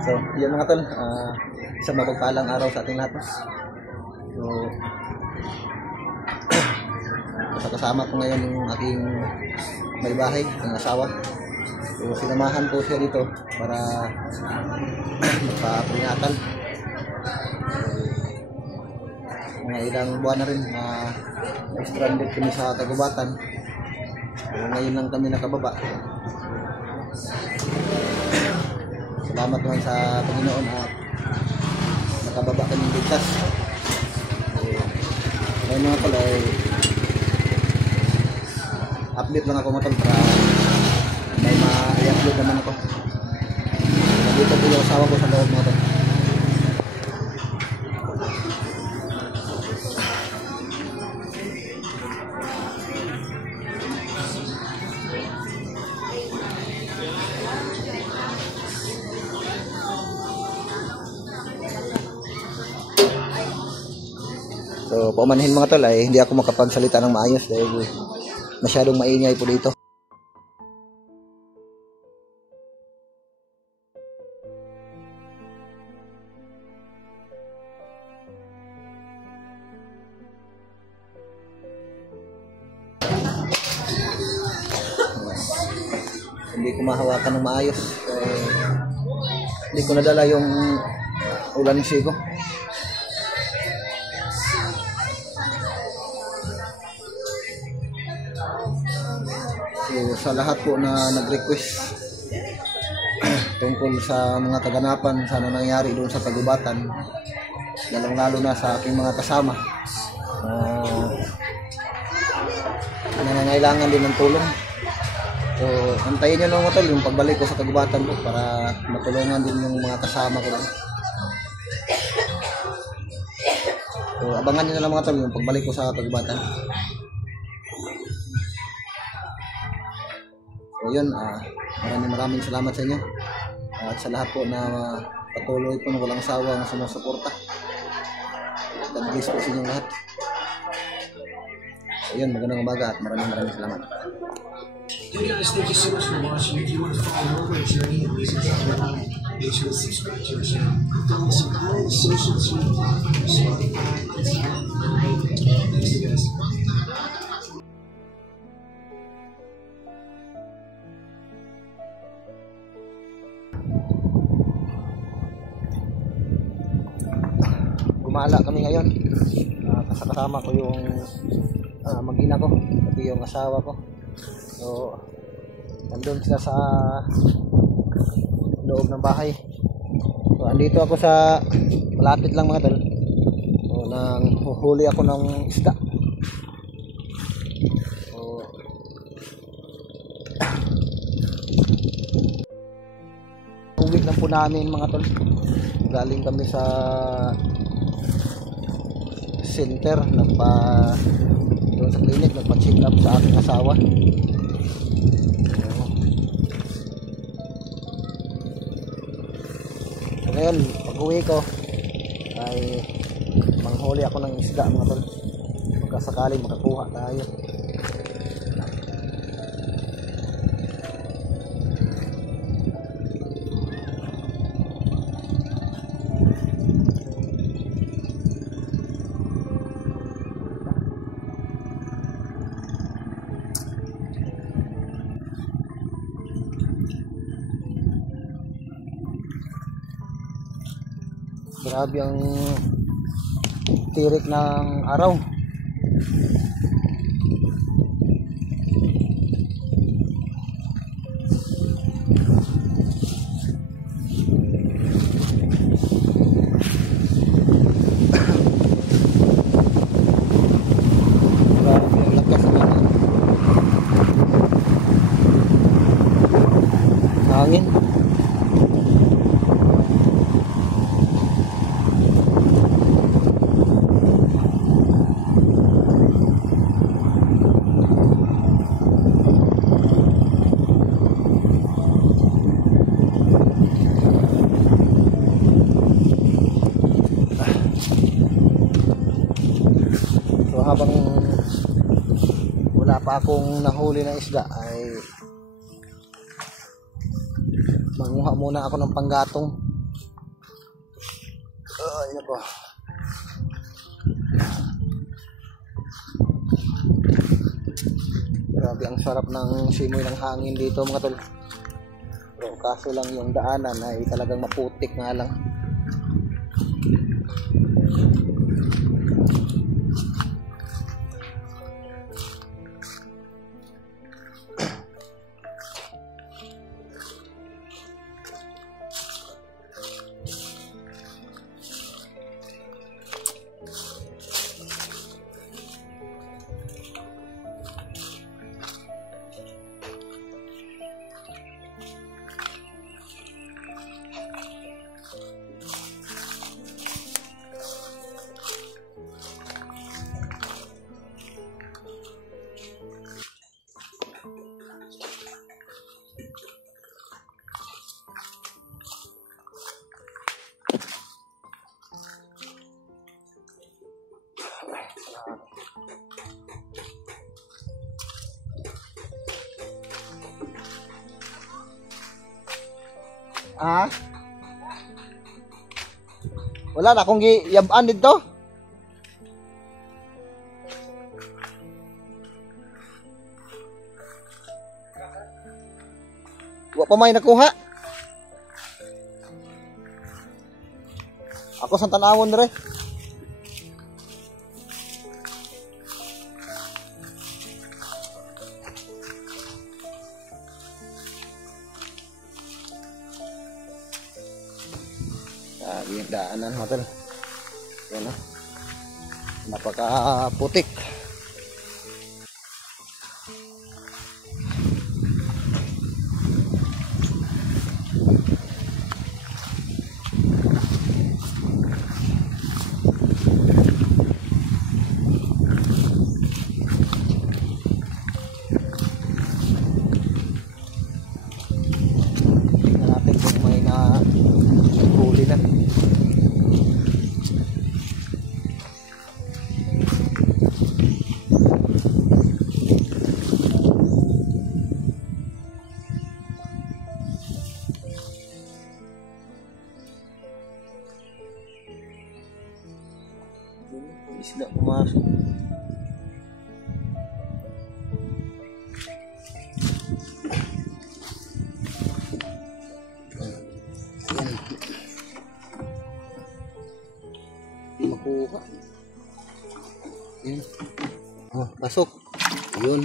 So, yun mga tol, isang mapagpalang araw sa ating lahat. So, kasama ko ngayon yung aking may bahay, ang asawa. So, sinamahan ko siya dito para magpa-prenatan. Mga ilang buwan na rin stranded kami sa kagubatan. So, ngayon lang kami nakababa. Salamat naman sa Panginoon at nakababa kami ligtas. So, ngayon mga tol ay update lang ako mga tol para may ma-i-upload naman ako. Nandito po yung asawa ko sa loob mga tol. So, paumanhin mga tol ay hindi ako makapagsalita ng maayos dahil masyadong maingay po dito. Hindi ko mahawakan ng maayos. Hindi ko nadala yung ulan ng sigo. So, sa lahat po na nag-request tungkol sa mga kaganapan sana nangyari doon sa kagubatan, lalong-lalo na sa aking mga kasama nangangailangan din ng tulong. So, antayin nyo lang mga tol yung pagbalik ko sa kagubatan po para matulungan din yung mga kasama ko lang. So, abangan nyo na lang mga tol yung pagbalik ko sa kagubatan. So yun, maraming salamat sa inyo at sa lahat po na patuloy po na walang sawang sumusuporta. God bless po sa inyong lahat. So yun, magandang umaga at maraming salamat. Hey guys, thank you so much for watching. If you want to follow our journey and listen to our life, make sure to subscribe to our channel. Follow us on all the social media platforms, Spotify, Instagram. Thanks you guys. Gumala kami ngayon. Kasama ko yung mag-ina ko, pati yung asawa ko. So, nandun sila sa loob ng bahay. So, andito ako sa malapit lang mga tol. So, nang huhuli ako ng isda. So, uwi lang po namin mga tol. Galing kami sa center, doon sa clinic, nagpa-check up sa aking asawa. So, ngayon, pag uwi ko ay manghuli ako ng isda mga tol, magkasakaling makakuha tayo. Grabe ang tirik ng araw. Grabe ang lakas ng hangin. Habang wala pa akong nahuli na isda ay manguha muna ako ng panggatong Ay, nako. Grabe, ang sarap ng simoy ng hangin dito mga tol. Pero kaso lang yung daanan ay talagang maputik nga lang. Ah? Wala na akong giyabaan dito. Wa pa may nakuha. Ako sa tanawon re. Yung daanan hotel. Yan o. Napaka-putik. Tingnan natin kung may huli na. Isda pumasok. Hindi makuha. Yan. Oh, pasok. Yun.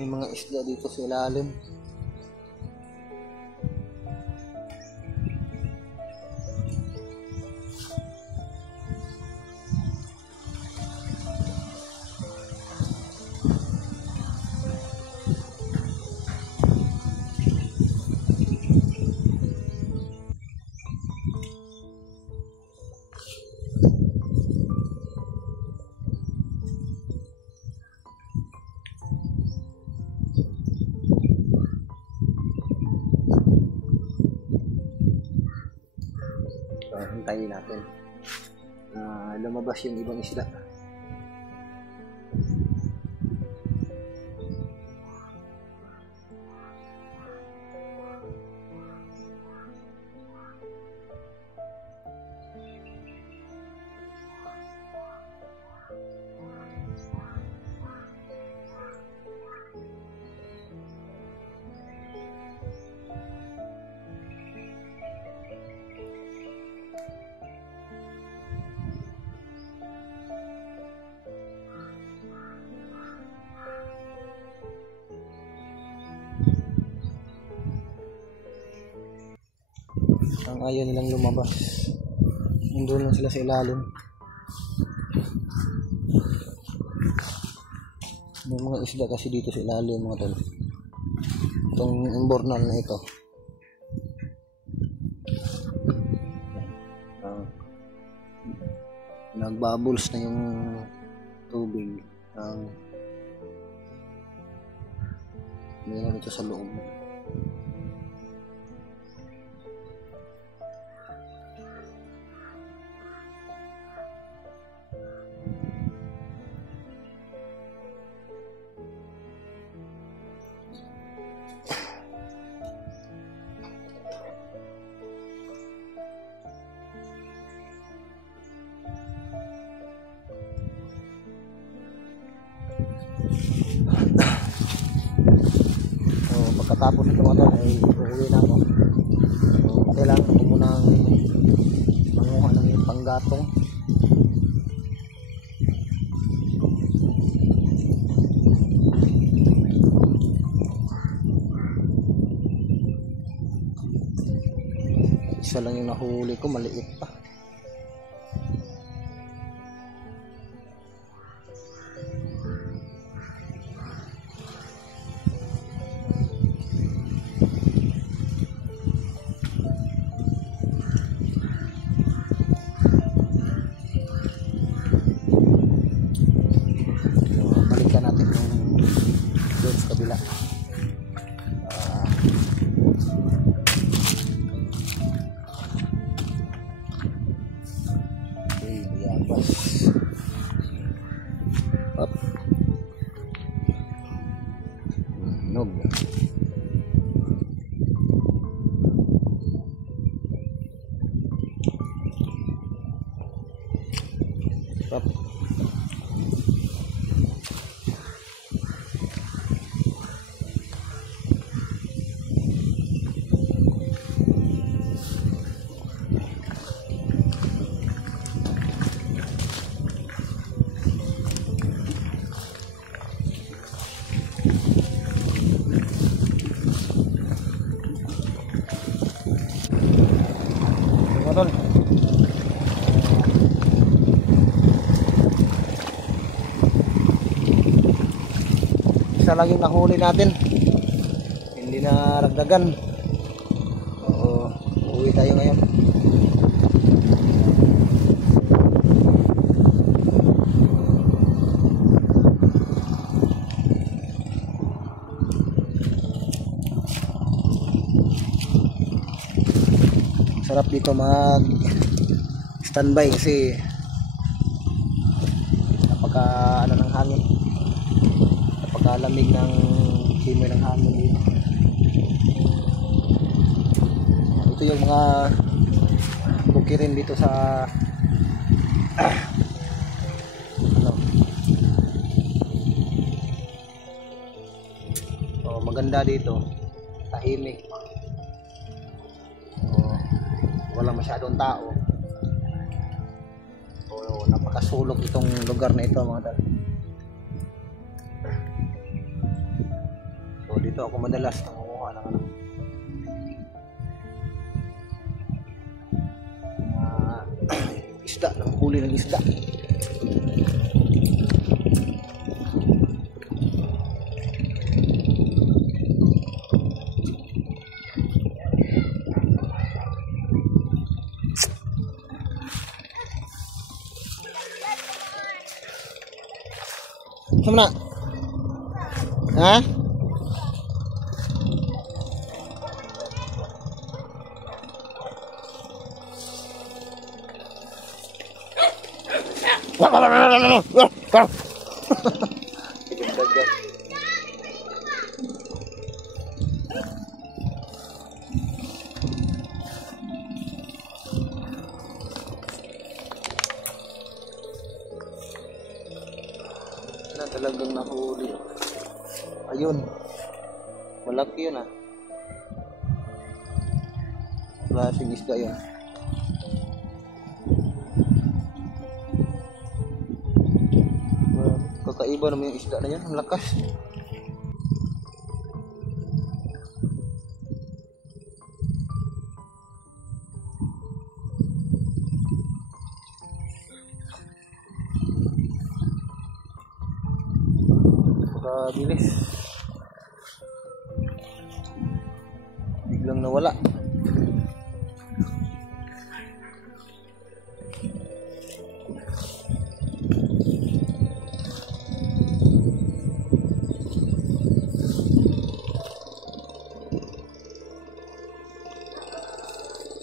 May mga isda dito sa ilalim. Hintayin natin na lumabas yung ibang isda. Ang ayaw nilang lumabas. Nandun lang sila sa ilalim. May mga isda kasi dito sa ilalim mga tol. itong imbornal na ito. Nagbubbles na yung tubig ng meron ito sa loob. So, pagkatapos ito mga tol ay uuwi na ako. So, kailangan ko munang manguha ng panggatong. Isa lang yung nahuli ko, maliit pa. Balikan natin yung doon sa kabila. Okay, yabas. Up. Nog. Up. Tol. Isa lang yung nahuli natin, hindi na ragdagan. Oo, uwi tayo ngayon. Sarap dito mag standby kasi napaka ano ng hangin, napakalamig ng simoy ng hangin dito. Ito yung mga bukirin dito sa ano. So, maganda dito, tahimik. Walang masyadong tao. So, napakasulok itong lugar na ito mga tol. So, dito ako madalas nangunguha ng ano, isda, ng huli ng isda. Sama na. Ha? Na talagang nahuli. Ayun. Malaki yun ah. Klaseng isda yun. Kakaiba naman yung isda na yan. Ang lakas. Bilis. biglang nawala.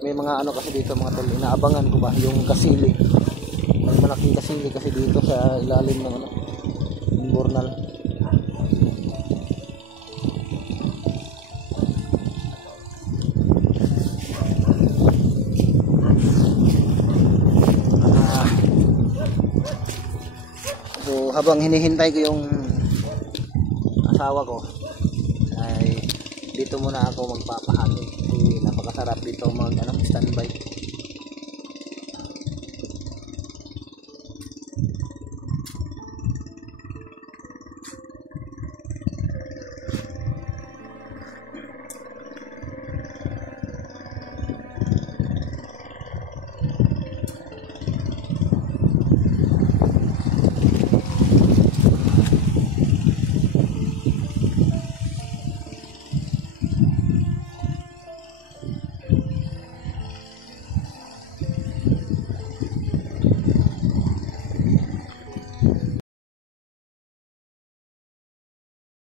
May mga ano kasi dito mga tol, inaabangan ko ba yung kasili. May malaking kasili kasi dito sa ilalim ng ano, ng bornal. So habang hinihintay ko yung asawa ko ay dito muna ako magpapahangin. Napakasarap dito mag standby.